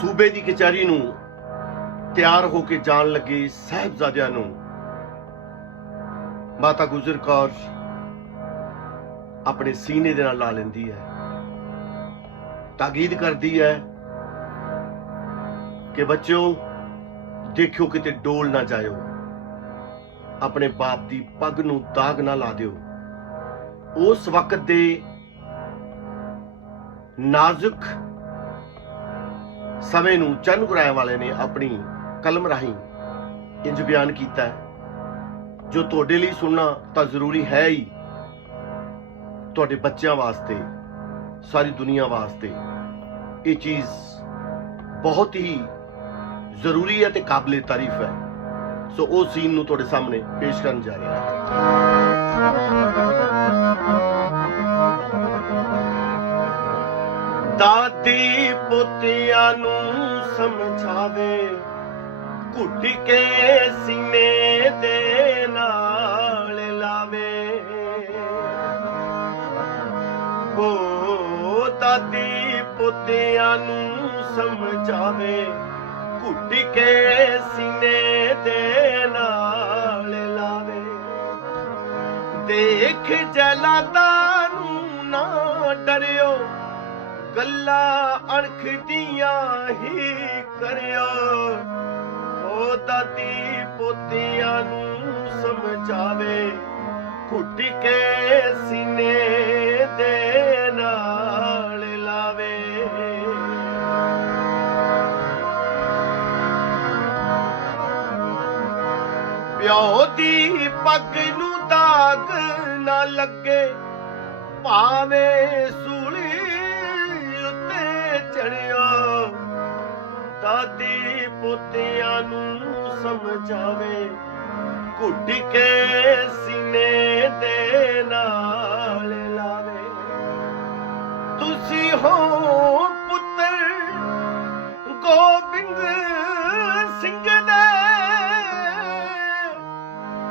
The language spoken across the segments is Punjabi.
ਸੂਬੇ ਦੀ ਕਚਹਿਰੀ ਨੂੰ ਤਿਆਰ ਹੋ ਕੇ ਜਾਣ ਲੱਗੇ ਸਾਹਿਬਜ਼ਾਦਿਆਂ ਨੂੰ। ਮਾਤਾ ਗੁਜਰ ਕੌਰ ਆਪਣੇ ਸੀਨੇ ਦੇ ਨਾਲ ਲਾ ਲੈਂਦੀ ਹੈ। ਤਾਕੀਦ ਕਰਦੀ ਹੈ ਕਿ ਬੱਚਿਓ, ਦੇਖਿਓ ਕਿਤੇ ਡੋਲ ਨਾ ਜਾਇਓ। ਆਪਣੇ ਬਾਪ ਦੀ ਪੱਗ ਨੂੰ ਦਾਗ ਨਾ ਲਾ ਦਿਓ। ਉਸ ਵਕਤ ਦੇ ਨਾਜ਼ੁਕ ਸਮੇਂ ਨੂੰ ਚੰਨ ਗੁਰਾਇਆ ਵਾਲੇ ਨੇ ਆਪਣੀ ਕਲਮ ਰਾਹੀਂ ਇੰਜ ਬਿਆਨ ਕੀਤਾ ਹੈ। ਜੋ ਤੁਹਾਡੇ ਲਈ ਸੁਣਨਾ ਤਾਂ ਜ਼ਰੂਰੀ ਹੈ ਹੀ। ਤੁਹਾਡੇ ਬੱਚਿਆਂ ਵਾਸਤੇ, ਸਾਰੀ ਦੁਨੀਆ ਵਾਸਤੇ ਇਹ ਚੀਜ਼ ਬਹੁਤ ਹੀ ਜ਼ਰੂਰੀ ਹੈ ਤੇ ਕਾਬਲੇ ਤਾਰੀਫ ਹੈ। ਸੋ ਉਹ ਸੀਨ ਨੂੰ ਤੁਹਾਡੇ ਸਾਹਮਣੇ ਪੇਸ਼ ਕਰਨ ਜਾ ਰਿਹਾ ਹਾਂ। ਦਾਦੀ ਪੁੱਤਿਆਂ ਨੂੰ ਸਮਝਾਵੇ। ਘੁੱਟ ਕੇ ਸੀਨੇ ਦੇ ਨਾਲ ਲਾਵੇ। ਉਹ ਦਾਦੀ ਪੁੱਤਿਆਂ ਨੂੰ ਸਮਝਾਵੇ। ਘੁੱਟ ਕੇ ਸੀਨੇ ਦੇ ਨਾਲ ਲਾਵੇ। ਦੇਖ ਜਲਾਦਾ ਨੂੰ ਨਾ ਡਰਿਓ। ਗੱਲਾਂ ਅਣਖ ਦੀਆਂ ਹੀ ਕਰਿਓ ਉਹ ਦਾਦੀ ਪੋਤਿਆਂ ਨੂੰ ਸਮਝਾਵੇ, ਘੁੱਟ ਕੇ ਸੀਨੇ ਦੇ ਨਾਲ ਲਾਵੇ। ਪਿਓ ਦੀ ਪੱਗ ਨੂੰ ਦਾਗ ਨਾ ਲੱਗੇ, ਭਾਵੇਂ ਸੂਲੀ ਦਾਦੀ ਪੁੱਤਿਆਂ ਨੂੰ ਸਮਝਾਵੇ। ਘੁੱਟ ਕੇ ਸੀਨੇ ਦੇ ਨਾਲ ਲਾਵੇ। ਤੁਸੀਂ ਹੋ ਪੁੱਤਰ ਗੋਬਿੰਦ ਸਿੰਘ ਦੇ।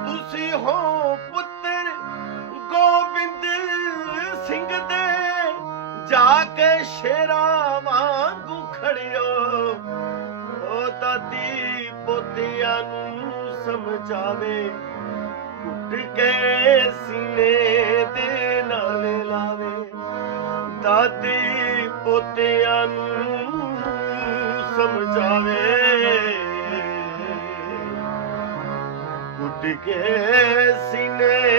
ਤੁਸੀਂ ਹੋ ਪੁੱਤਰ ਗੋਬਿੰਦ ਸਿੰਘ ਦੇ। ਜਾ ਕੇ ਸ਼ੇਰਾਂ ਵਾਂਗੂ ਖੜਿਓ। ਦਾਦੀ ਪੋਤਿਆਂ ਨੂੰ ਸਮਝਾਵੇ ਘੁੱਟ ਕੇ ਸੀਨੇ ਦੇ ਨਾਲ ਲਾਵੇ। ਦਾਦੀ ਪੋਤਿਆਂ ਨੂੰ ਸਮਝਾਵੇ ਘੁੱਟ ਕੇ ਸੀਨੇ